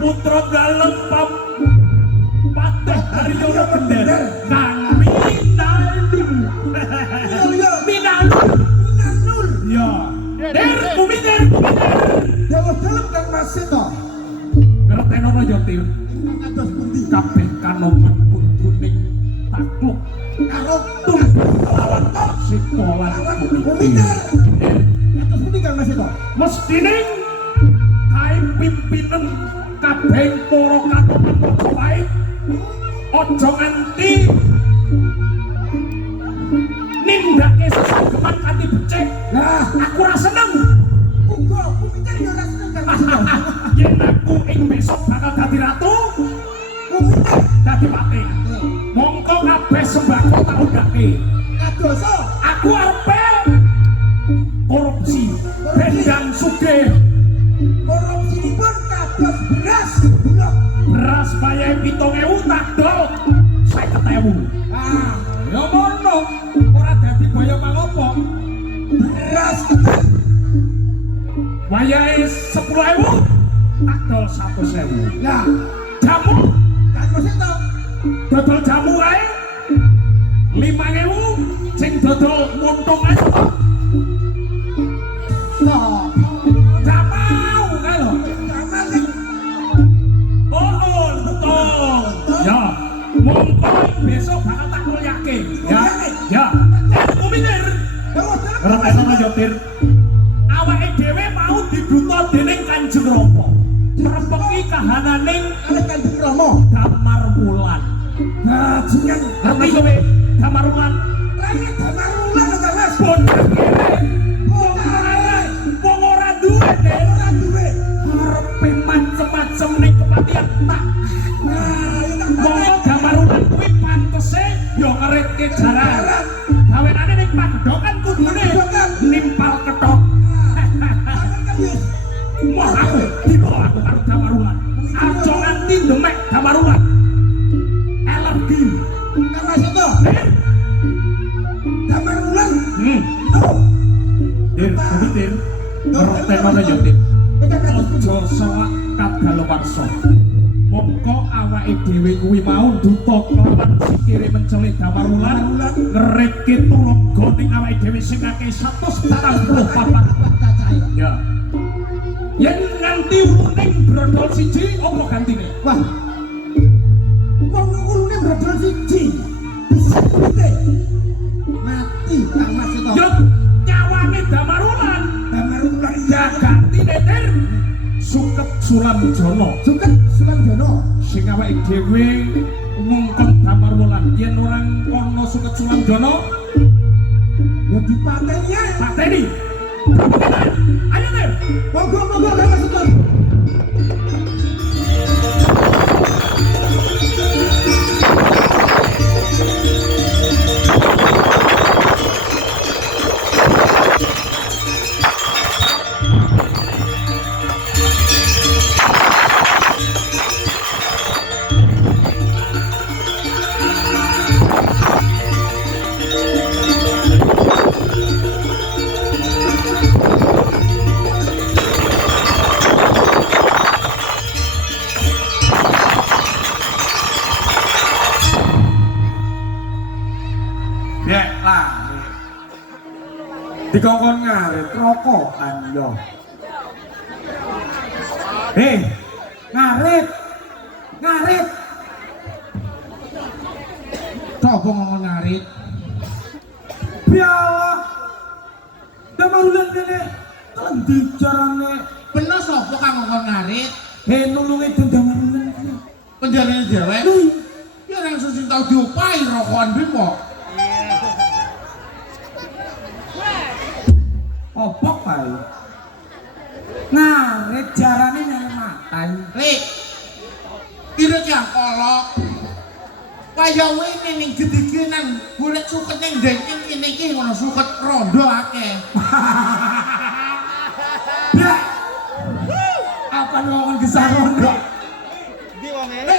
Putra dalem Patih Haryono bener Kang Minanul ya Der Jawa dalem Kang Mas Seto ngertenono ya Tir kados pundi kabeh kanoman kuduning takluk karo lawan sikolan Kumiter kados pundi Kang Mas Seto mestine kae pimpinan kabeh para kanoman Majapahit aja nganti nindake sesageman kanthi becik. Lah, aku ora seneng. Uga kumiter yo ora seneng Kang Mas Seto. Yen aku ing besok bakal dadi ratu, Kumiter dadi patih. Mongko kabeh sembako tak undake. kadoso Aku arepe korupsi, bendang sugih. korupsinipun kados beras bulog. Beras bayahe 7.000 tak dol 50.000. Ah, Ya mono, ora dadi baya mangopo. beras ketan Bayahe 10.000 tak dol 100.000. lah Jamu Kang Mas Seto dodol jamu kae 5.000 sing dodol muntung ae stop jamau kae lho. kamar sing Oh, betul. Ya, mongko besok bakal tak kuliahke. Ya. Kumiter. Jawa dalem Ngertenono ya Tir. Awake dhewe mau dibuta dening Kanjeng Rama. Merepeki kahananing kalih Kanjeng Rama. Damar Wulan. Nah, jenengan Ngerti kowe Damar Wulan? rakyat Damar Wulan lho Kang Mas. Pun wong ora duwe Tir. Ora duwe. Arepe macem-macem ning kepatihan tak. Nah, ya tak Monggo Damar Wulan kuwi pantese ya ngeritke jaran. Gawenane ning Pagedokan kudune Pagedokan. nimpal ketok. Wah aku dino aku karo Damar Wulan. Aja nganti demek Damar Wulan. Alergi. Kang Mas Seto Damar Wulan no Dir, Dir. Ngertenono ya Dir. Aja selak kadalowarsa. Mongko awake dhewe kuwi mau duta kelawan sikire mencelih Damar Wulan ngeritke turangga ning awake dhewe sing akeh 144. cacahe. Ya. Yen nganti uning brodol siji apa gantine? Wah. Wong ulune brodol siji. Bisa putih. Mati Kang Mas Seto. Ya nyawane Damar Wulan. Damar Wulan Ya gantine Tir. Suket Sulamjono. Suket Sulamjono. Sing awake dhewe ngongkon Damar Wulan. Yen orang ana Suket Sulamjono Ya dipateni ae. pateni. Ayo Tir. Monggo Kang Mas Seto. Dek lah. Dikongkon ngarit rokokan yo. Ngarit. Ngarit. Coba ngomong ngarit. Bialah. Damar Wulan kene kendi carane Bener sapa kang ngomong ngarit? nulungi Damar Wulan kene. Penjarane dewek. Lho, Ya orang sing tau diopahi rokokan bimo. Opok bae. Ngarit jarane nang matai. Lek. Irit yang kolok. Kaya wene ning gedhe nang golek suket ning ndengking kene iki ngono suket rondo akeh. Ya. Apa ngomong gesah rondo?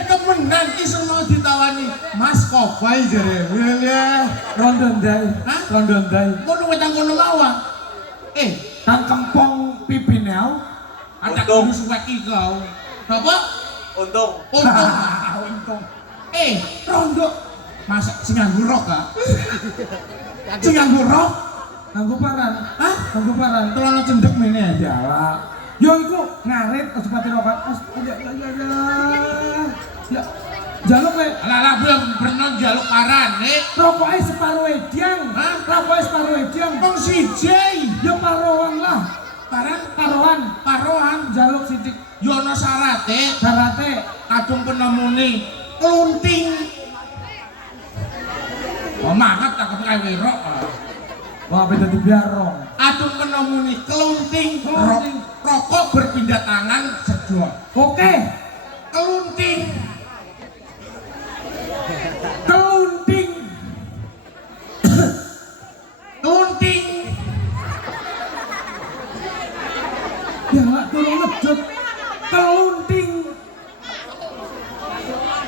Temenan iso mau ditawani Mas Kobai jare. Ya. Rondo ndai. Hah? Rondo ndai. Ngono wetang ngono mawon. Nang kempong pipinau. Ada kudu suwek iki kau. Napa? Untung. Untung. Rondo. Masak sing nganggo rok ah. Sing nganggo rok. Nganggo paran. Hah? Nganggo paran. Celana cendek mene. Jalak. Yo iku ngarit aja pati rokan. Ya. Jaluk le. Lah belum pernah jaluk paran, Rokoke separo ediang. Hah? Rokoke separo ediang. Wong siji. Ya paroan lah. Paran Paroan jaluk sithik. yo ana syarate, Darate kadung penemune klunting. Oh, mangkat tak kepekai werok. wah beda dibiarong. Adung penemune klunting. Klunting. Rokok berpindah tangan sedot. Oke. Kelunting. Kelunting. Kelunting. Ya nggak turun ngejut. Kelunting.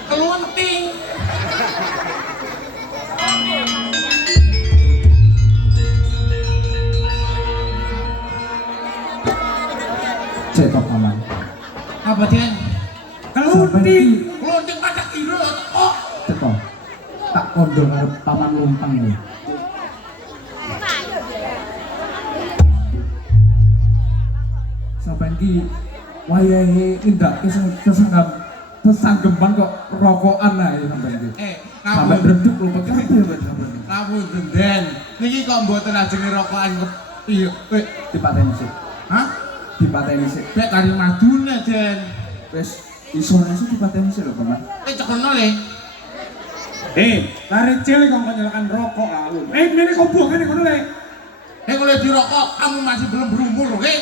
Kelunting. Cetok aman. Apa Den? Kelunting. Kelunting pada kira kok. Cetok. Tak kondo ngarep paman lumpang ini. Sampai ki wayahe indak kesanggeman kok rokokan ae sampai ki. Sampai reduk lupa kabeh sampai. Ngapunten Den. Niki kok mboten ajenge rokokan iya, Dipateni sik. hah? Dipateni sik. Bek kari madune Den. Wis isone sik dipateni sik lho, Paman. Cekelno le. Lari cilik kok nyalakan rokok aku. Ini kok buang ini ngono le. Kalau dirokok kamu masih belum berumur, oke?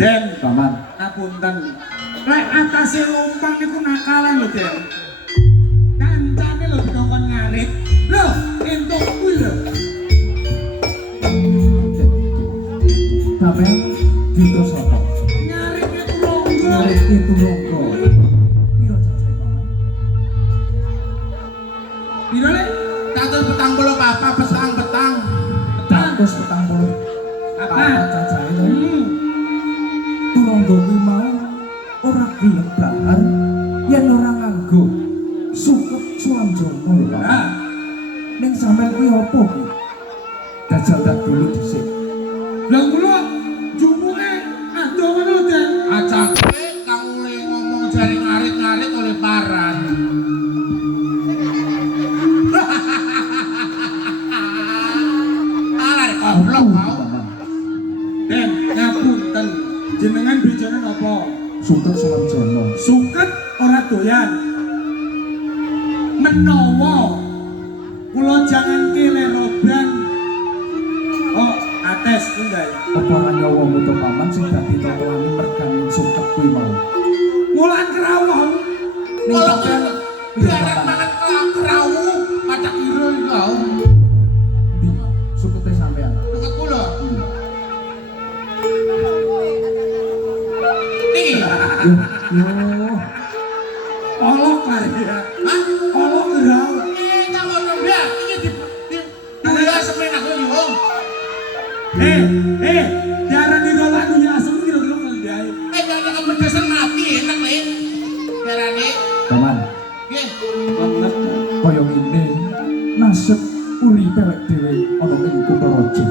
Den, Paman. Apunten. Lek atase lumpang niku nakalan lho, Den. Kancane lho dikongkon ngarit. Lho, entuk kuwi lho. Sampeyan gitu sapa? Ngarit itu ronggo. Ngarit itu ronggo. Piro cacahe, Paman? Piro le? Katul petang puluh apa petang petang. Terus petang puluh. Apa cacahe lho? Turangga kuwi mau ora gelem bahar yen ora nganggo suket Sulanjana lho, Pak. Ning sampean kuwi apa ki? Dajal tak dulu dhisik. Lah kula jumuke ado ngono lho, Den. Acake kang mulai ngomong jari ngarit-ngarit oleh paran. Alah goblok kau. Den, ngapunten. Jenengan bejane napa? Suket Sulanjana. Suket ora doyan. Menawa kula jangan keleroban. Oh, ates tunggal. Apa ora nyawa mutu paman sing dadi totolane mergane suket kuwi mau. Mulan kerawon. Kalau biaran mangan kerawu macak kira kau. Di sukete sampean. Dekat kula. Nih. Yo. Olok lah ya. Hah? Olok kerau. Kita ngono ya. Iki di semen aku yo. Diarani dolakunya asem kira-kira ngendai. Jangan kepedesan mati enak le. Darane. Paman, Nggih. kaya ngene nasib uripe lek dhewe ana ing Kutaraja.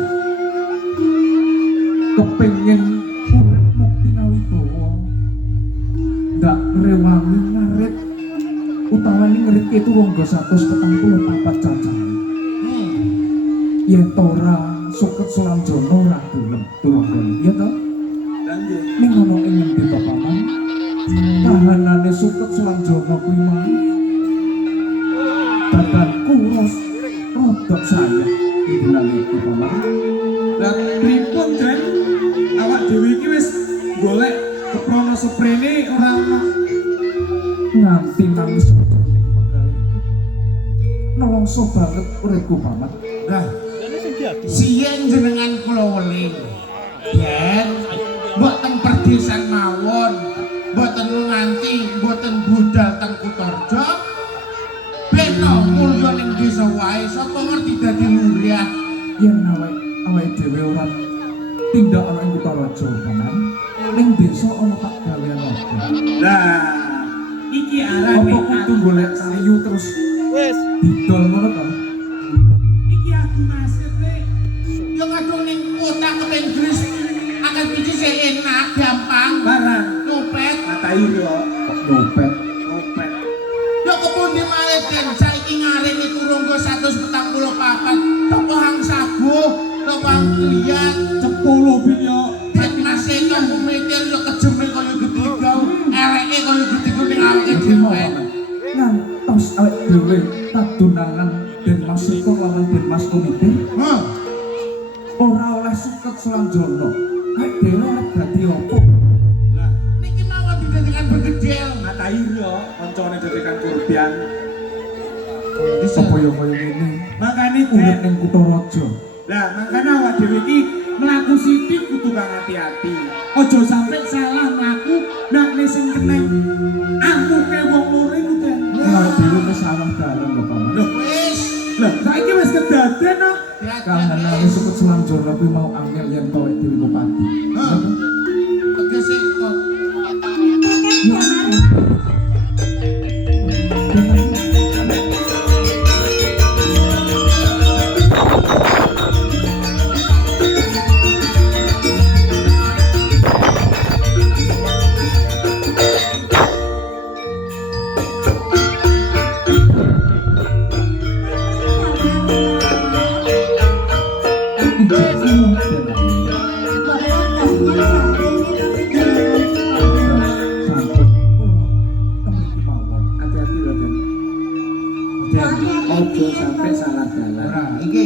Kepengin urip mukti ngawibawa. Ndak ngrewangi ngarit utawane ngeritke turangga 144 cacahe. Yen to ora suket Sulanjana ora gelem turanggane, ya to? Ning ana ing ngendi to, Paman? kahanane Suket Slanjana kuwi mau badan kurus rodok saya dinane iki paman. Lah pripun Den? Awak dhewe iki wis golek keprono sprene ora ono. Nganti nangis ning pegale. Nelongso banget uripku paman. Lah siyen jenengan kula weling. Yen mboten perdesan mawon, mboten nganti mboten budal teng Kutorjo. Beno mulya ning desa wae sapa ngerti dadi lurah. Yen awake dhewe ora tindak ana ing Kutaraja paman, ning desa ana tak gawean apa. Lah iki arane Apa kudu golek sayu terus didol ngono to? iki aku nasib Rek. Yo kadung ning kota ke Inggris akan biji sing enak gampang barang nyopet matai yo Nyopet. nyopet yo kepundi malih Den saiki ngare niku ronggo 144 toko hang sagu toko hang liyan 10 bin yo Den masih kok kumitir yo kejeme kaya gedigau eleke kaya gedigau ning awake dhewe Ngantos awake dhewe kadunangan Den Mas Suket lawan Den Mas Komite ora oleh Suket Slanjana. Awake dhewe arep dadi apa? lah niki mawon didadikan bergedel Matai yo koncone dedekan kurbian. Sapa yo kaya ngene Makane urip urip ning Kutaraja. lah makane awak dhewe iki mlaku sithik kudu kang ati-ati. Aja sampe salah mlaku nek sing keneng amuke wong loro iku Den. Awake dhewe wis salah dalan lho paman. Lho, wis lah saiki wis kedaden kok. Kahanane Suket Slanjana kuwi mau angel yen to awake dhewe bupati. tegese kok Hati-hati lho Den. Den, aja sampe salah dalan. ora iki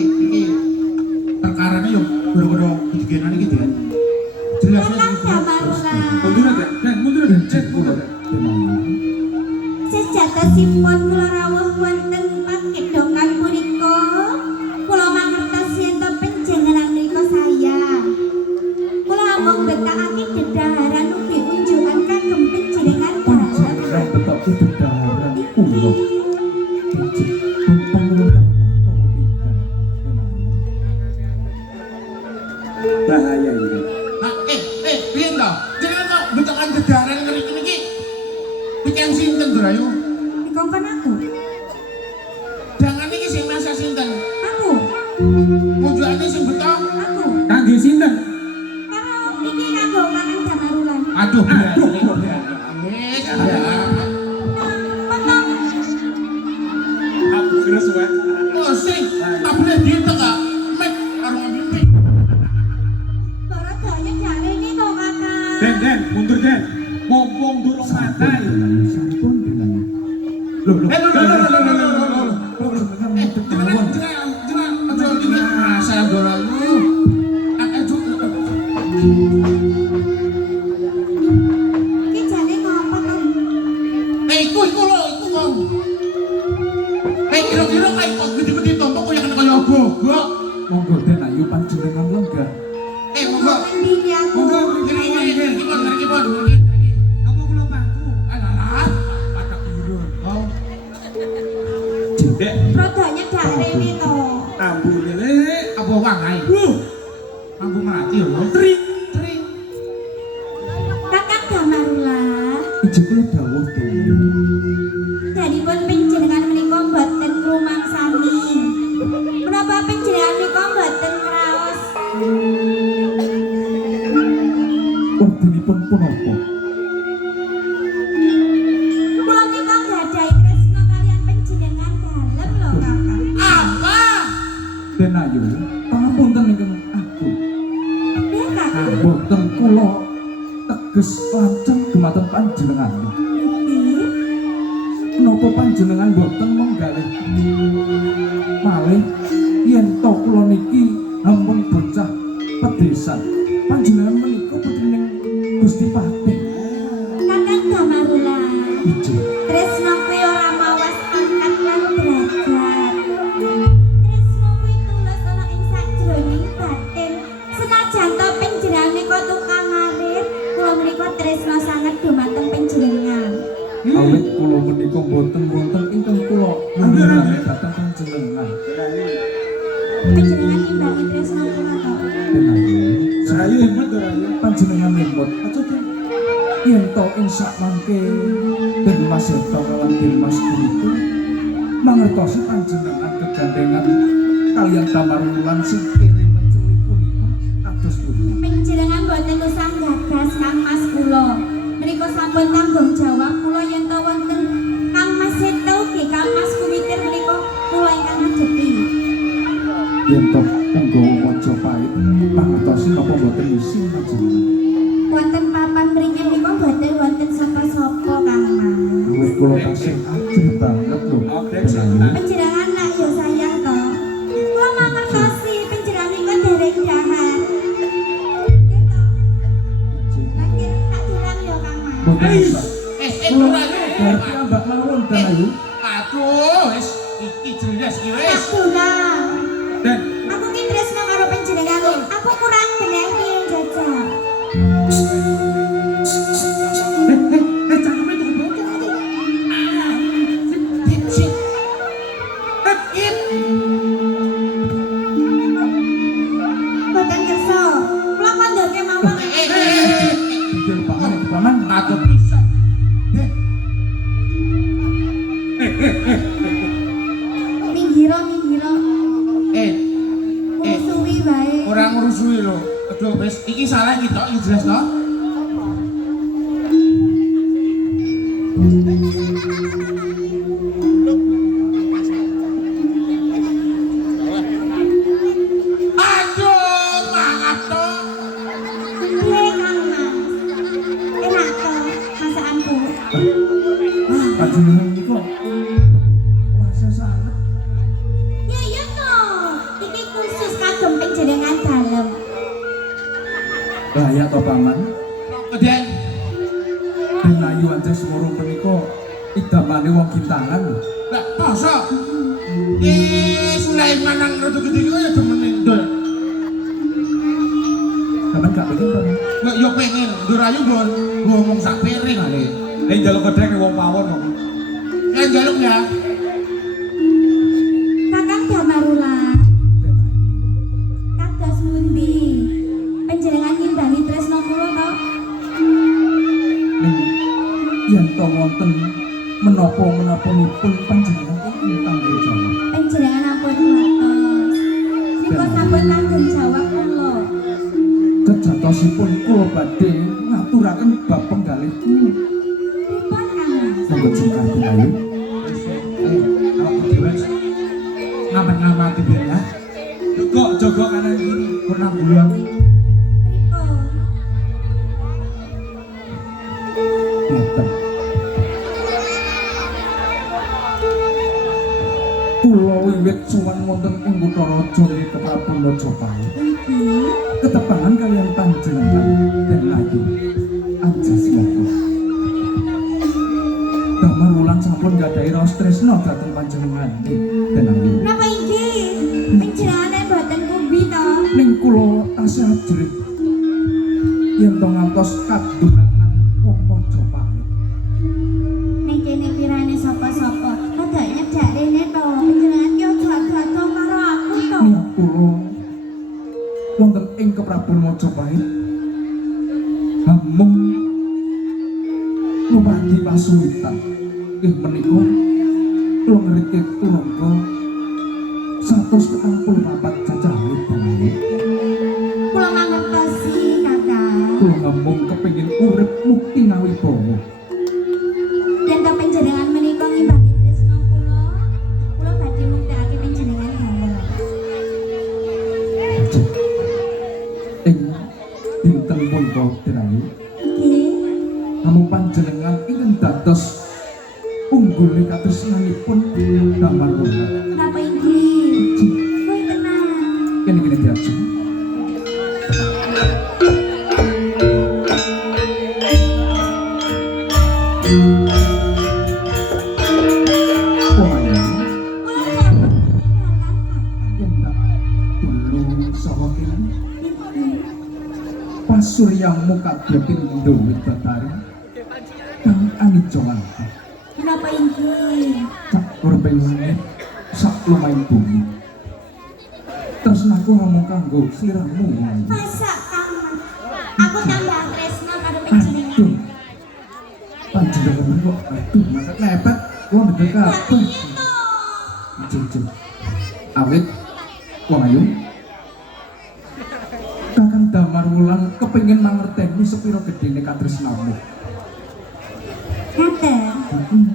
perkarane yo boro-boro digenan iki Den jelas wis Mundur Den, Den, mundur Den. Cek mundur Den. Sejatosipun kula rawuh wonten pakedongan punika, kula mangertos yen to panjenengan menika sayang. Kula amung betakake dedaharan ugi unjukan kagem panjenengan dalem. Panjenengan betok dedaharan kula. Bahaya iki. nah piye to jenengan kok betokan dedaran ngene iki piken sinten Drayu Dikongkon aku. dangan iki sing masak sinten Aku. mujukane sing betok Aku. Kangge sinten? Karo iki kanggo mangan damarulan. aduh Aduh, wis Potong. aku kira suwe. oh sing abule ditek mek karo mimpi Baradanya jare ini to kakak. Den, Den, mundur Den. Mumpung durung matai. Sampun dengan. Loh, loh. jangan aja ini masalah doramu Iki jare ngopo to? iku lho iku wong kira-kira kayak kok gede-gede tombok kok yang kaya gogok Monggo Den ayu panjenengan lenggah. monggo Ngendi aku? monggo iki pon Kamu kula pangku. alah padak burun oh Dek, Rodanya jare ini to. ambune le. apa wangai mampu mati lho Trik. Kakak Damarula, Ijek kula dawuh Den. daripun panjenengan menika boten rumangsani. Menapa panjenengan menika boten ngraos? Wektunipun punapa? Kula menika gadhahi tresna kaliyan panjenengan dalem lho kakak. apa Den ayu, pangapunten ingkang agung. Nggih kakak. Boten kula ateges lanceng dumateng panjenengan. Nggih. Menapa panjenengan boten menggalih malih yen to kula niki ampun bocah pedesan panjenengan menika putrining Gusti Patih. Kakang Damarula. Ije Tresno kuwi ora mawas pangkat lan derajat. Tresno kuwi tulus ana ing sajroning batin. Senajan to panjenengan menika tukang ngarit, kula menika tresno sanget dumateng panjenengan. awit kula menika boten wonten ingkang kula nggih dhateng panjenengan. Panjenengan imbangi tresno kula to. Denayu Serayu hemat to Rayu. panjenengan lemot yen to ing sak mangke den Mas Seto lan den Mas punika mangertosi panjenengan kegandengan kaliyan Damarwulan sing kere mencuri punika kados pundi. Panjenengan boten usah gagas Kang Mas kula. Menika sampun tanggung jawab kula yen to wonten Kang Mas Seto nggih Kang Mas Kuwitir menika kula ingkang ngadepi. Yen to punggawa Majapahit mangertosi napa boten isin panjenengan. Wonten papan mriki menika boten wonten sapa-sapa Kang Mas. Awit kula tasih ajeng banget lho. Denayu. Panjenengan nak yo sayang to. Kula mangertosi panjenengan menika dereng dahar. Nggih to. Lagi tak dirang yo Kang Mas. Boten usah. Kula Berarti ambak mawon Denayu. aduh wis iki jelas iki wis. Durang. Dan Aku ki tresno karo panjenengan. Aku kurang benehi jajal. cangkeme cukup bocor to. Boten kersa. Kula kandhake mawon. Bikin paman iki paman. Atau bisa. Minggiro. Suwi wae. Orang ngrusui lho. Aduh wis iki salah iki tok iki jelas to. Aduh, maaf to. Piye Kang Mas? Enak to masakanku. Panjenengan niku wasa sanget. Ya iya to. Iki khusus kagem panjenengan dalem. Lah ya to paman. Keden. Denayu anjing semurung punika idamane wong kintangan. Lah, masa? Sulaiman nang rada gede iki ya demen ndol. Sampeyan gak pengen paman. Nek yo pengen Ndurayu ngomong sak piring ale. Nek njaluk gedhek wong pawon kok. Nek njaluk ya. Kakang Damarula. Denayu. Kados pundi? Panjenengan ngimbangi tresno kula to? Ning yen to wonten menapa-menapanipun panjenengan ing tanggung jawab. Panjenengan ampun matos. Nika sampun tanggung jawab kula. Kejatosipun kula badhe ngaturaken bab penggalih kula. Pripun Kang Mas? Monggo jengkar Denayu. Awak dhewe ngamet-ngamati ben ya. Jogok kanan kiri pernah bulan. Pripun? Ngeten. Kula wiwit sowan wonten ing kutha raja niki Prabu Majapahit. Inggih. Ketepangan kalian panjenengan Denayu Anjasmara. Damarwulan sampun gadhahi raos tresna dhateng panjenengan Denayu. Napa inggih? Panjenengane boten kumbi to? Ning kula tasih ajrit yen to ngantos kadunangan wong Majapahit. Ning kene pirane sapa-sapa, kada nyedak rene to. Panjenengan ki aja gato karo aku to. Niat kula wonten ing keprabon Majapahit hamung numadi pasuwitan ing menika kula ngriki turangga 144 cacahe Denayu. Kula mangertosi, Kakang. Kula hamung kepengin urip mukti ngawibawa. Yen to panjenengan menika ngimbangi tresno kula badhe muktekake panjenengan dalem. Ing dinten punika Denayu Nggih. gule katresnanipun Damar Wulan. Kenapa ini? Kowe tenang. Kene diajeng. Pasuryamu kadya pindho Widatari kang anicolan. Kenapa ini? Tak korbenane sak lumayan bumi. Tresnaku namung kanggo sliramu wae. Masa kamu? Aku tambah tresno karo panjenengan. Aduh. Panjenengan kok aduh maka lepet wong ndek kabeh. Jujur. Awit wong ayu. Kakang Damar Wulan kepengin mangerteni sepira gedene katresnamu. Ngaten.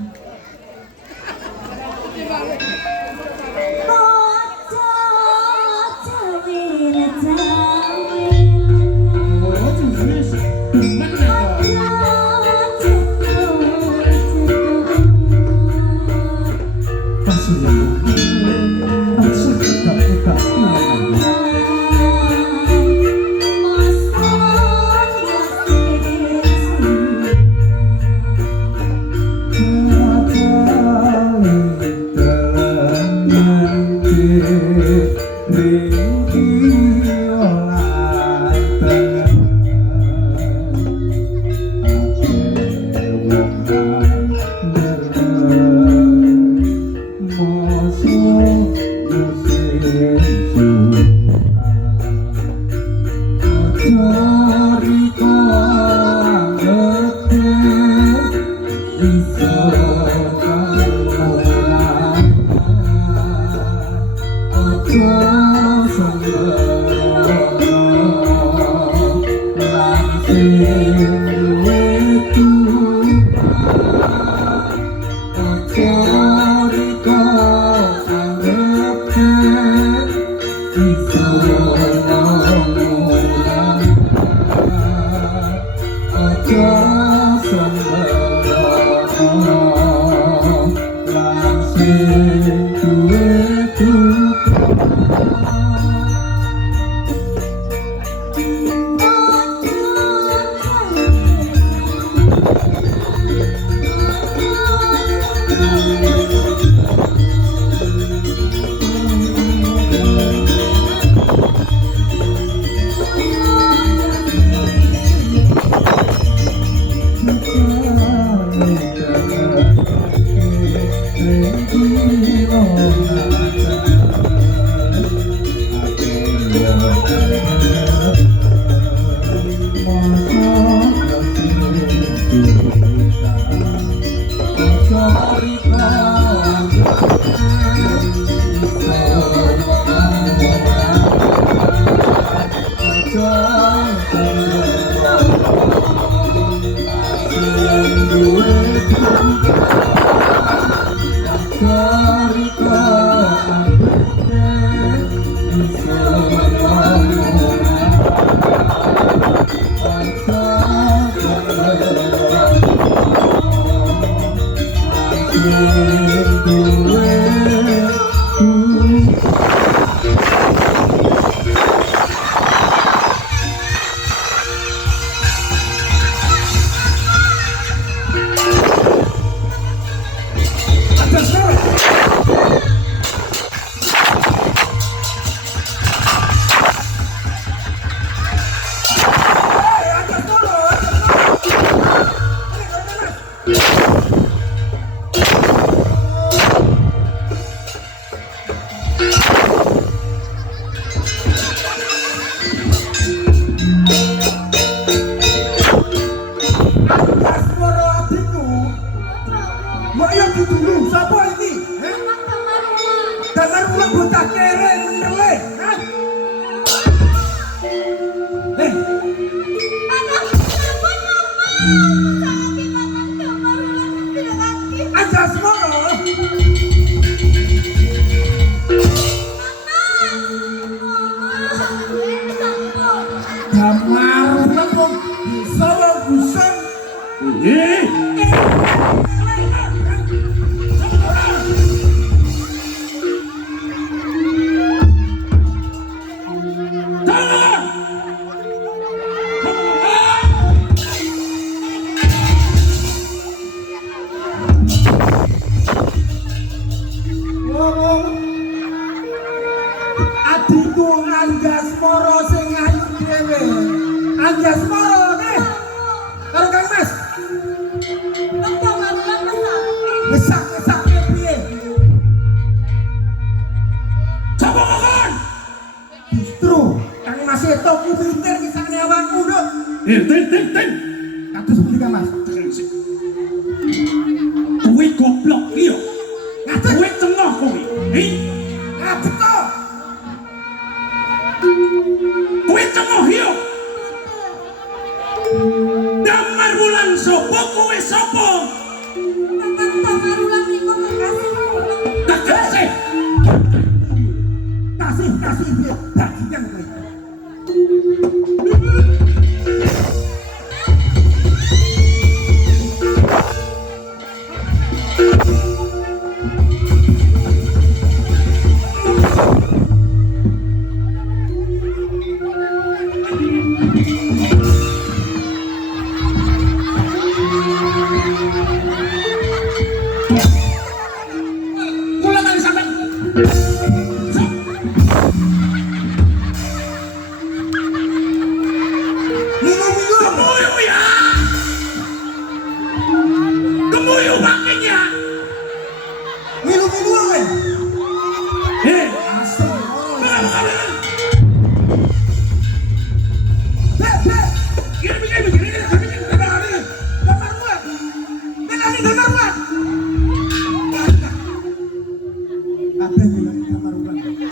Anjas Moro nih. Karo Kang Mas. Apa marulan mesake? Ngesak piye? Sapa ngomong? Justru Kang Mas itu kumiter kisahne awakmu, Nduk. Tin. Kados pundi Kang Mas? Kuwi goblok iya. Ngadeg. Kuwi cengok kuwi. Ngadeg to. Kuwi cengok iya. Damar bulan sapa kuwi sapa? Kakang marulan niku kekasih kula. Kekasih. Kasih piye? Bajingan kowe. Kula kali sampe. Minggu-minggu Kemuyu ya. Kemuyu makanya. minggu-minggu kowe. Asem.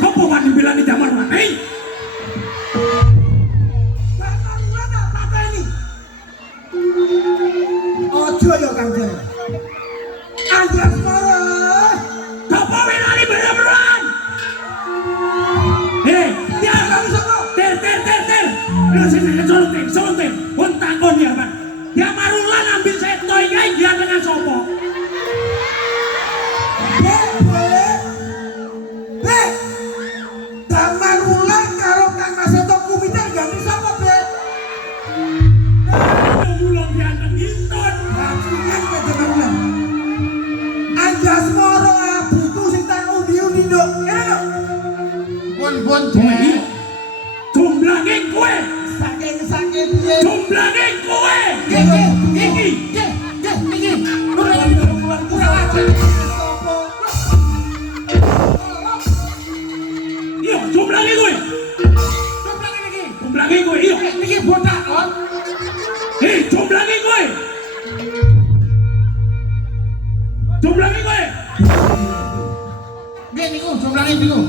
Sopo kan dibilani damar maneh? Ojo yo Kang Jen. Anjas Moro. Sopo bilani bener-beneran? Ya kamu sopo? Ter. Terus ini solontin. Pun takon ya, Pak. Dia marulan ambil seto iki dia dengan sopo? Bek. Damar ulang karo Kang Mas itu kumiter ganti sapa, Bek? Mulung dianteng intun. Bajingan kowe Damar ulang. Anjas Moro abuku sing tak undi-undi, Nduk. Kene, Nduk. Pun Kowe jumlahe kowe. Saking piye? Jumlahe kowe. Iki. Iya, jumlahe kowe. Jumlahe kowe iya. Iki botak kon. Jumlahe kowe. Jumlahe kowe. Nggih niku jumlahe niku.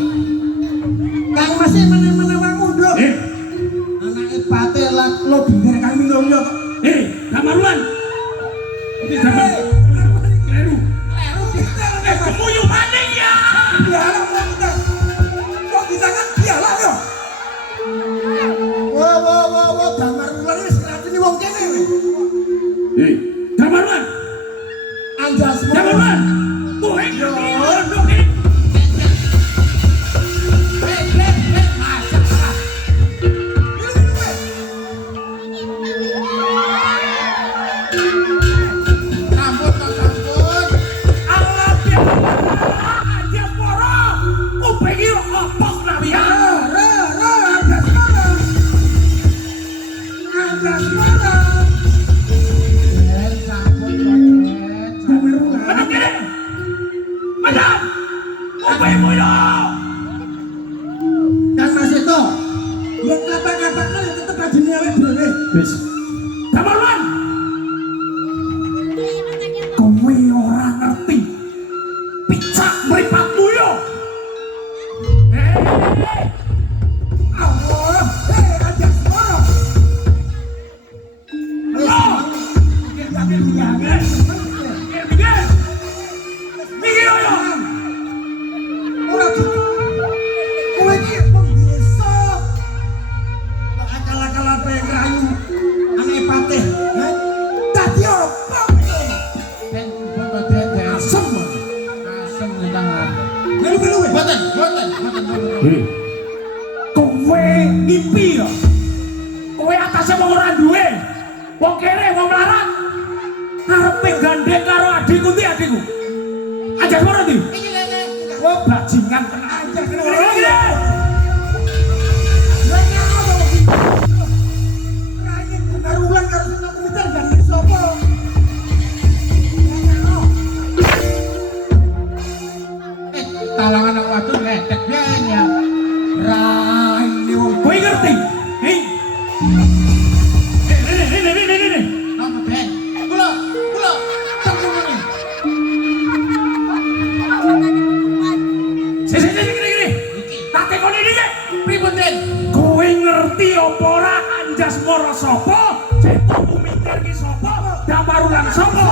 Kang Mas meneh-meneh wae Nduk. Anake pate lan lo bener Kang Minulyo kok. Damarulan. Ini zaman kleru. Kleru kita Kemuyu maning ya. piala mau kita. Kok di tangan piala yo? Wo Damar ulang wis ngracuni wong kene kowe. Damarulan. Anjas Moro. Damarulan. Kowe nduk iki. Sampun to sampun. Allah ya. Aja poro. Kuping iki opok nabi ya. Anjas Moro. Anjas Moro. Sampun Damar ulang. Menang kene. Menang. Kupingmu yo. Kang Mas itu. Yang kapan-kapan lo tetep ajine awake dhewe. Wis. Damarulan. Kowe ora ngerti. Picak mripatmu yo. Allah. Anjas Moro. Ora cukup. Kowe iki wong desa. Kok akal-akalan pe ngrayu anake patih. Dadi opo kowe? Den pun to den. Asem. Asem ngetah. Melu-melu kowe. Boten. Kowe ngimpi ya. Kowe atase wong ora duwe. Wong kere wong melarat. Arepe gandeng karo adikku ndi adikku. Aja moro ndi? Iki lele. Oh bajingan tenan. Anjas Gini, Moro. gini. Lah nyapa to? Ranye Gini. Tak tekoni iki. Pripun, Den? Kowe ngerti apa ora Anjasmara sapa? Cetok Kumiter ki sapa? Damarulan sapa?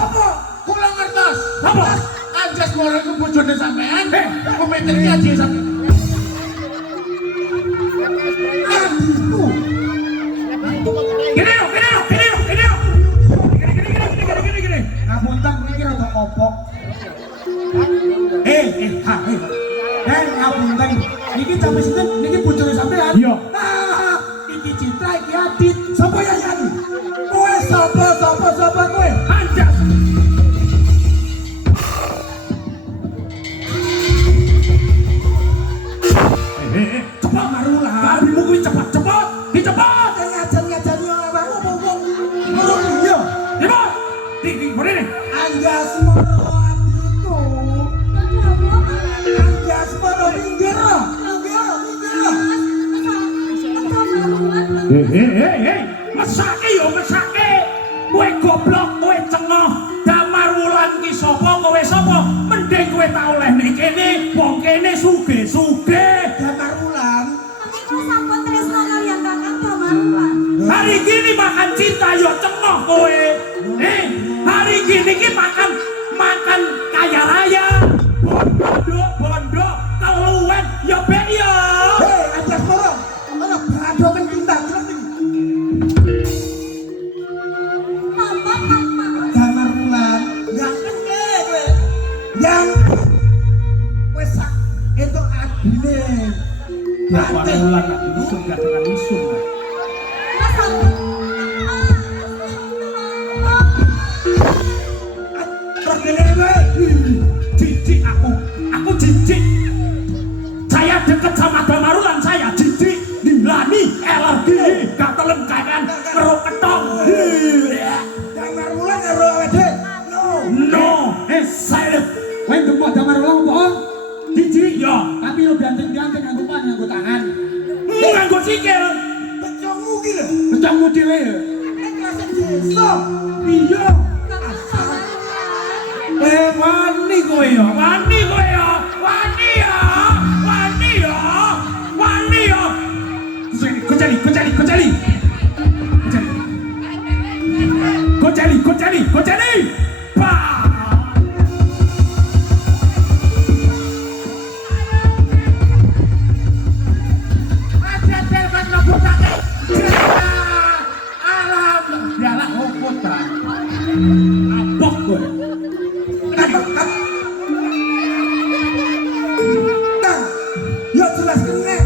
Kula ngertos. Apa? Anjasmara iku bojone sampean. Kumiter iki aji sampean. Adikku. Gini. Ngapunten niki rada kopok. Den ngapunten. Niki jam sinten? Niki bojone sampean. Iya. Ah, iki Citra iki Adit. Sapa ya yani? Kowe sapa kowe? Anjas. Cepat Marulan. Babimu kuwi cepat. Dicepat. Ngajar-ngajari awakmu wong. Ngono iya. Cepat. Di mrene. Anjasmara adikku. Anjasmara minggir. Hei. Mesake. Kowe goblok, kowe cengoh. Damarwulan ki sapa, kowe sapa? Mending kowe tak olehne kene, wong kene sugih-sugih. Damarwulan. Hari gini makan cinta yo cengoh kowe. Hari gini ki makan kaya raya. Bondo, keluwen yo bek yo. Hei, Anjasmara. Ono bradoken tindak celek iki. Damarwulan, ganteng kowe. Yang wis sak entuk adine. Damarwulan isun gak dengan isun. Jijik aku jijik. Saya deket sama Damarwulan, saya jijik. Dilani alergi, gatelem kayan keruk ketong. Damarwulan karo awake. No, saya Kowe ndemok Damarwulan apa? jijik yo. Tapi lu ganteng-ganteng nganggo pan nganggo tangan. Nganggo sikil. Becongmu ki lho. Becongmu dhewe ya. Kasih desa. Iya. Wani kowe ya. Gojali. Bah. Aja telepon ngebutake. Alam. Yalah opo ta? Apok kowe. Kang, ya jelas kene.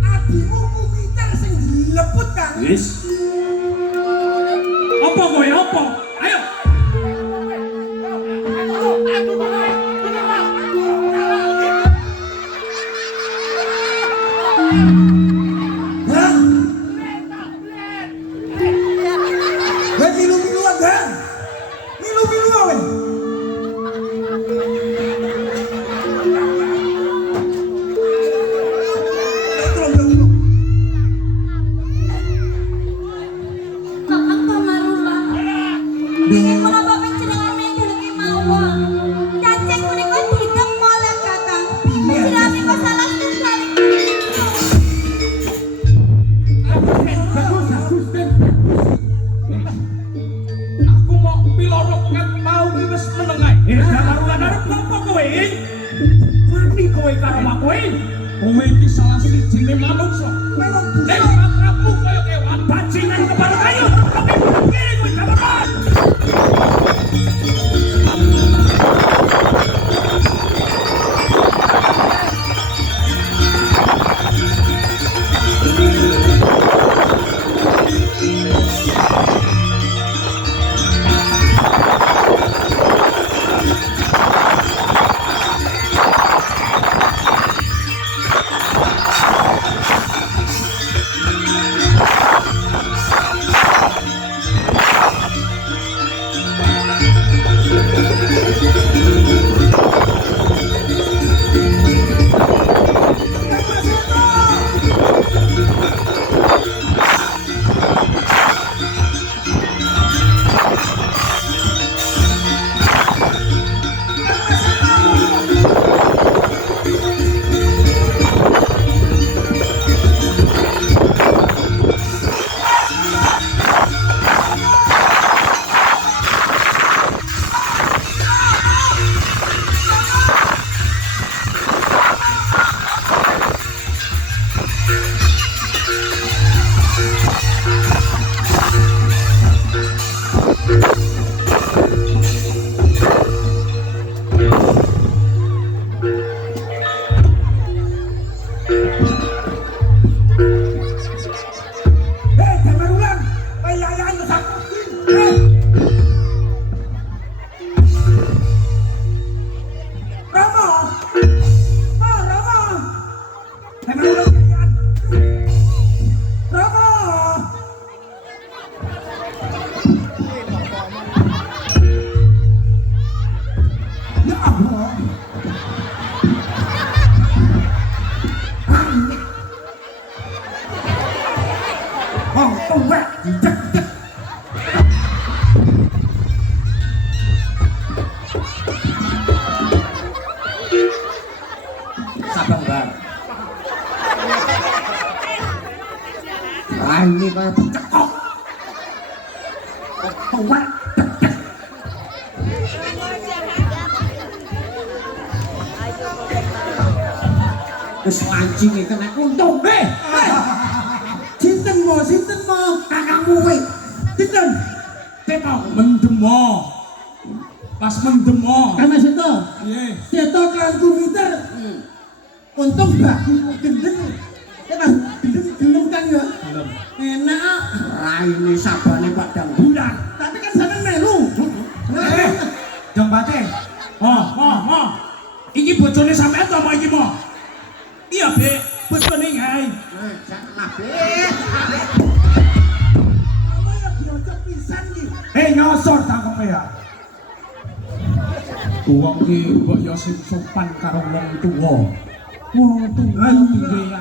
Adimu Kumiter sing dileput Kang. Wis. Apa kowe apa? Ayo. Hah? Weh milu-miluan Kang. Milu-miluan weh. Aku mau pilorok kan mau ki wis menengai. Damarwulan arep apa kowe? Mani kowe karo kowe. Kowe iki salah sijine manungsa. Memang Nek busa. patramu kaya kewan bajingan kepala kayu. Tapi kene kowe Damarwulan. raine kaya becekok. Tuwek. Wis mancing kena untung. Sinten mo? Kakangmu kowe. Sinten? Tetok mendemo. Pas mendemo. Kan Seto. Nggih. Seto kan komputer. Untung baku gendeng. Tekan gendeng kan ya. Belum. Enak. Raine sabane padang bulan. Tapi kan sampean melu. Jong Bate. Mo. Iki bojone sampean to apa iki, Mo? Iya, Be. Bojone ngai. Salah, Be. Kamu ya diocok pisan iki. Nyosor tangkepe ya. Wong ki mbok yo sing sopan karo wong tuwa. Wong tuwa piye ya?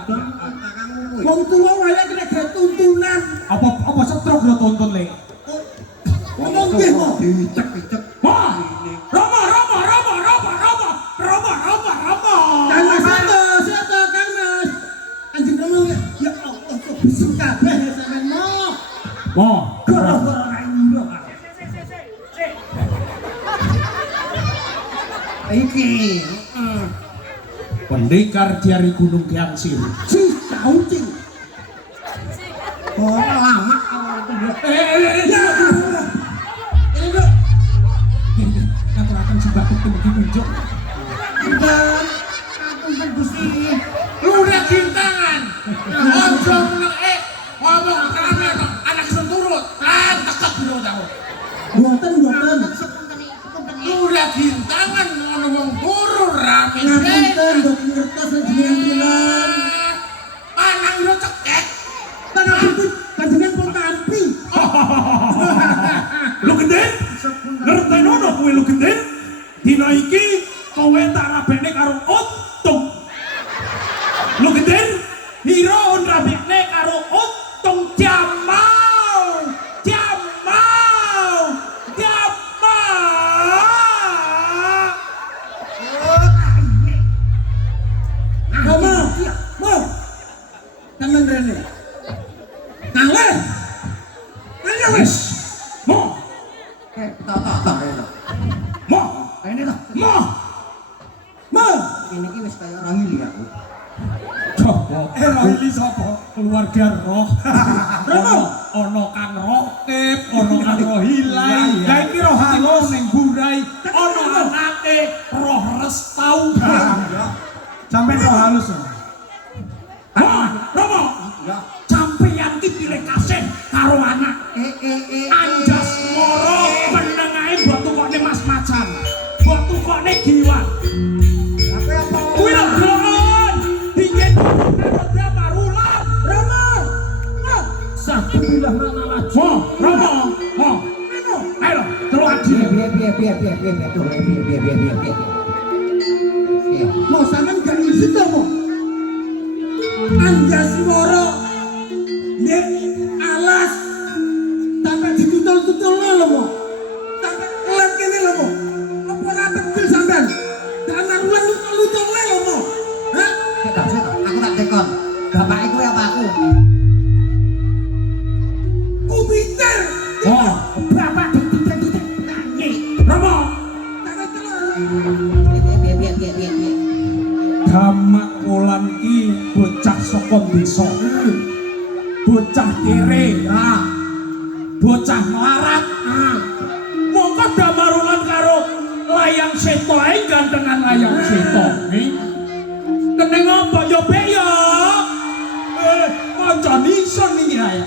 Wong tuwa wae kena gawe tuntunan. Apa setruk yo tuntun le. Ngomong nggih mo. Dicek-cek. Mo. Rama. Kang Mas Seto, Kang Mas. Anjing ngomong ya Allah kok bisu kabeh ya sampean mo. Mo. Gara-gara raine. Iki. Pendekar dari Gunung Kiangsir. Si caucing. Oh, lama Ya. Ini dok. Ngaturaken sembah ketemu ditunjuk. Dan aku Gusti. Lu udah gintangan. Ojo mulai ngomong rame anak senturut. Tekek dulu tahu. Buatan. Lu udah gintangan ngono wong turu rame. Ngapunten dok ngertos jenengan bilang. Panang lu cekek. Tanah putih kajengan pun tampi. Lu geden? Ngerteni ono kowe lu geden? Dina iki kowe tak rabekne karo untung. Lu geden? Hiro rabekne karo untung Jamal. Mo. Taman rene. Nale. Ayo wis. Mo. Tak. Mo. Ini dah. Mo. Mo. Ini ki wis kaya orang ini aku. Coba. Rohili sapa? Keluarga Roh. Ono Kang Rokib, ono Kang Rohilai. Ya iki Roh halus ning burai. Ono anake Roh Restau. Sampai roh halus. Romo. Ya. Sampeyan ki pilih kasih karo anak. Anjas moro penengahe mbok tukokne Mas Macan. Mbok tukokne Giwan. Apa? Kuwi lho blon. Dingin karo Damarulan. Rama. Sabilah mana laju. Romo. Ayo, telu aji. Biar. Mau sampean gak izin to mo. Anjas moro. Nek alas sampai ditutul-tutul lho mo. Sampai kelet kene lho mo. Apa ora betul sampean? Danar ulan lutul lho mo. Hah? Aku tak tekon. Bapak iku apa aku? Komputer. Bapak titik nyanyi. Romo. Tangan telur. Biar. Gamak Wulan ki bocah saka desa. Bocah kere. Bocah melarat. Mongko Damarulan karo Layang Seto ae gantengan Layang Seto. Keneng apa ya Be ya? Kancan ison iki ae.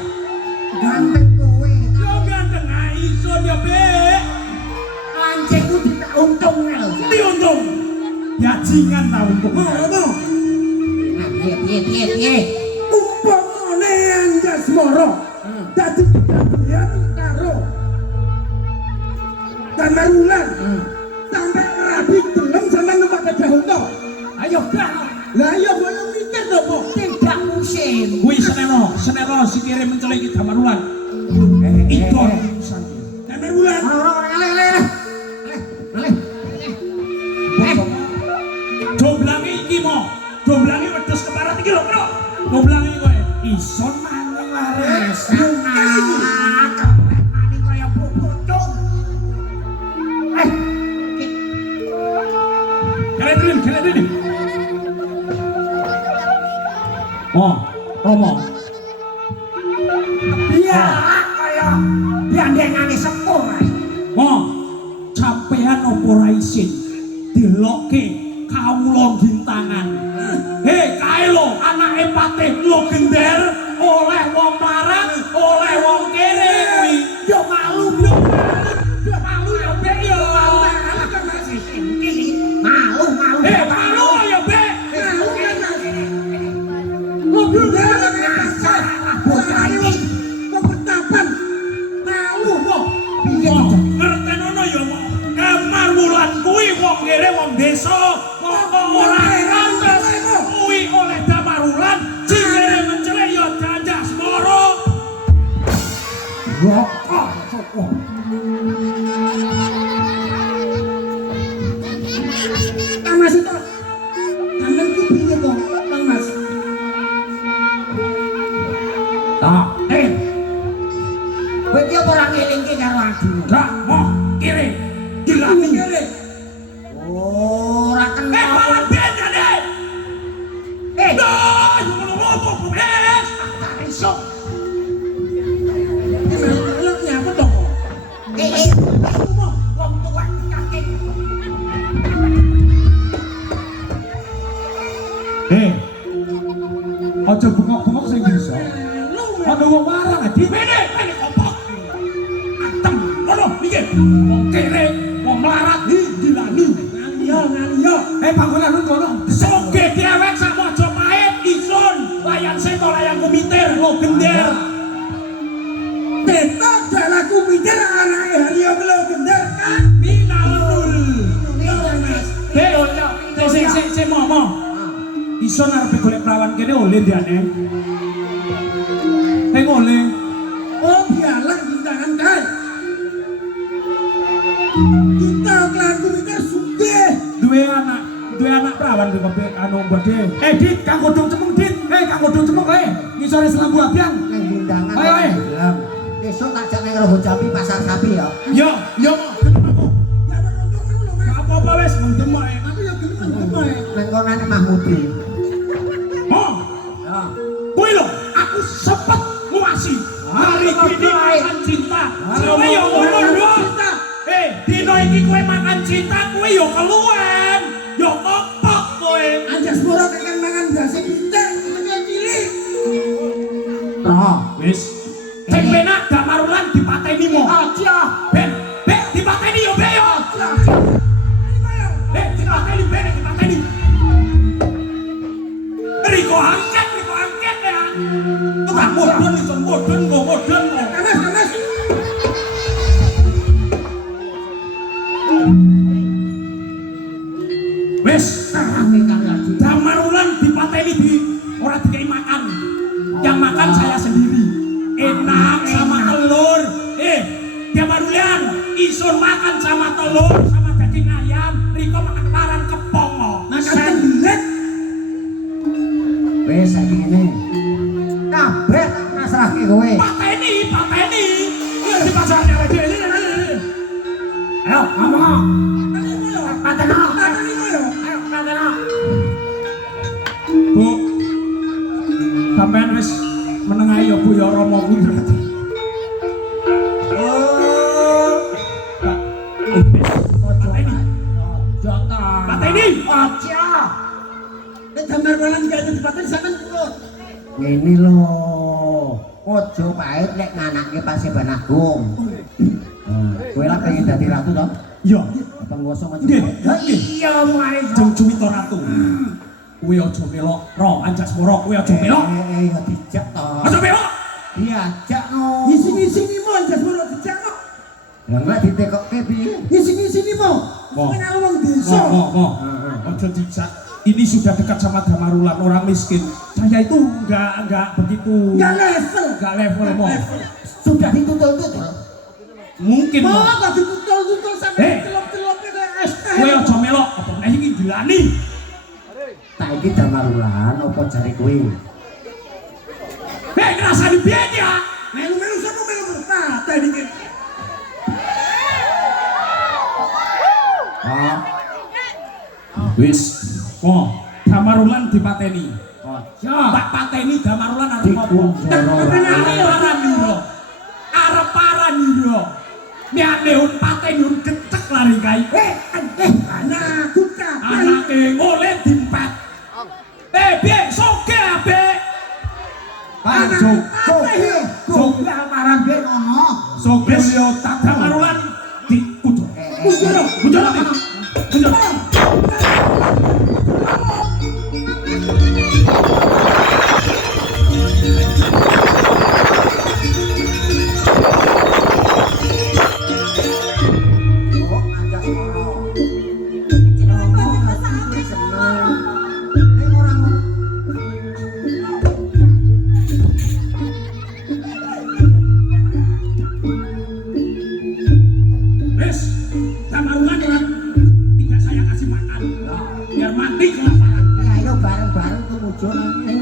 Ganteng kowe. Yo ganteng ae ison ya Be. Lancengku ditak untung lho. Diuntung. Yajingan ta untung. Mo. Biar. Umpamane Anjas moro. Dadi kedadean karo Damarulan. Sampai rabi gelem sampean numpak daun to. Ayo dah. Lah iya boyo mikir to, Po. Tidak musim. Kuwi senero sikire menceliki Damarulan. Idol urusan. Damarulan. Leh. Jomblange iki mo. Jomblange wedhus keparat iki lho, Bro. Jomblange kowe ison maneng lares. Mani kaya pucuk. Kalian ini. Oh, Romo. Iya, kaya diandengane sepuh ae. Oh, sampean opo ra isin dilokke kawula gintangan. Hei, kae lho anake patih lo gender oleh wong marang, oleh wong kere kuwi. Yo malu yo. Yo malu yo be yo. Malu. Hei, malu ya, Be. Lo gender pasar. Bocah iki kok ketapan. Malu kok. Oh, ngertenono ya, Mo. Kamar Wulan kuwi wong kere wong desa, wong ora pantes kuwi oleh Damar Wulan, jingere mencelek ya janjas moro. Rokok. Kang Mas itu. Kangen ku piye to, Kang Mas? Tak, Kowe iki ora ngelingke karo aku. gak mau kiri, dilani. Kere. Ora kenal. Malah beda deh. Dah, ngomong bes. Tak iso. Lo nyapa to? Wong tua kaki. Aja bengok-bengok sing bisa. Ada wong marang di bene kopok. Antem, ngono iki. Wong kere, wong melarat dilani. Ngaliyo. Panggonan lu kono. Soge dewek sak Mojopahit isun. Layan seto layan kumitir lo gender. Teto dalaku mikir anake Haryo lo gender kan. Minalul. Sing momo. Isun arep golek perawan kene oleh diane. Oleh. Oh biarlah gintangan kan. Kita kelanku mikir sugih. Duwe anak perawan di kopi anu gede. Dit, kang godhong cemeng Dit. Kang godhong cemeng kae. Ngisore selambu abang. Nang bindangan. Ayo. Besok tak jak nang Robo Jambi pasar sapi ya. Yo, gelem aku. Ya beruntung lu Mas. Gak apa-apa wis mendem ae. Aku ya gelem ae. Nang kono nek Mahmudi. Oh, Ya. kuwi lho, aku sepet nguasi. Hari ini makan cinta. Kowe yo ngono lho. Dino iki kowe makan cinta, kowe yo keluwen. Yo kopok kowe. Anjas moro kakek mangan basi pitik kecil cilik. Roh. Wis. Sing penak Damar Wulan dipateni mo. Aja. Ben, dipateni yo be yo. Dipateni dipateni. Riko angket ya. Tukang modern iso modern kok. Kanas. Wis, Damar Wulan dipateni di ora dikei makan. Yang makan saya sendiri. Enak sama telur. Damar Wulan isun makan sama telur sama daging ayam. Riko makan larang kepong kok. Makan tembelek. Wes saiki ngene. Kabeh tak pasrahke kowe. Pateni. Di pasarnya lagi. Ayo, ngomong. Pateno. Ayo, pateno. Bu, sampean wis menengahi ya Bu ya Romo kuwi berarti. Pateni. Aja. Nek Damar Wulan gak ada dipateni sampean purut. Ngene lho. Ojo pahit nek nganake Paseban Agung. Kowe lah pengen dadi ratu to? Yo, Penguasa maju. nggih. Iya, mulai Jeng Cuwito Ratu. Kuwi aja melok, Ro Anjas Moro kuwi aja melok. ya dijak to. Aja melok. Diajak no. Ngisi-ngisi mo anjas moro dijak kok. Lah nek ditekokke piye? Ngisi-ngisi mo. Mo. Sing karo wong desa. Mo. Ojo dijak. Ini sudah dekat sama Damar Wulan, orang miskin. Saya itu enggak begitu. Enggak level. Enggak level, Mo. Sudah dituntut tuh. Mungkin, Mo. Mau kok ditutul-tutul sampai Hei. celup-celup ke es teh. Kowe aja melok, apa meneh iki dilani. Tak iki Damar Wulan apa jare kowe? Nek ngrasani piye ya? Melu-melu sono melu patah dikit. Wis, kok Damarulan dipateni. Aja. Tak pateni Damarulan arep apa? Dikunjoro. Arep paraniro. Niate pateni gecek lari kae. Anakku kabeh. Anake ngole dimpet. Piye soge abe? Soge marang ben ono. Soge yo tak Damarulan dikujur. Kunjoro. Oh, ajak ora. Nek orang Wes, Damarulan orang tidak saya kasih makan. Biar mati kelaparan. ya ayo bareng-bareng tumuju nang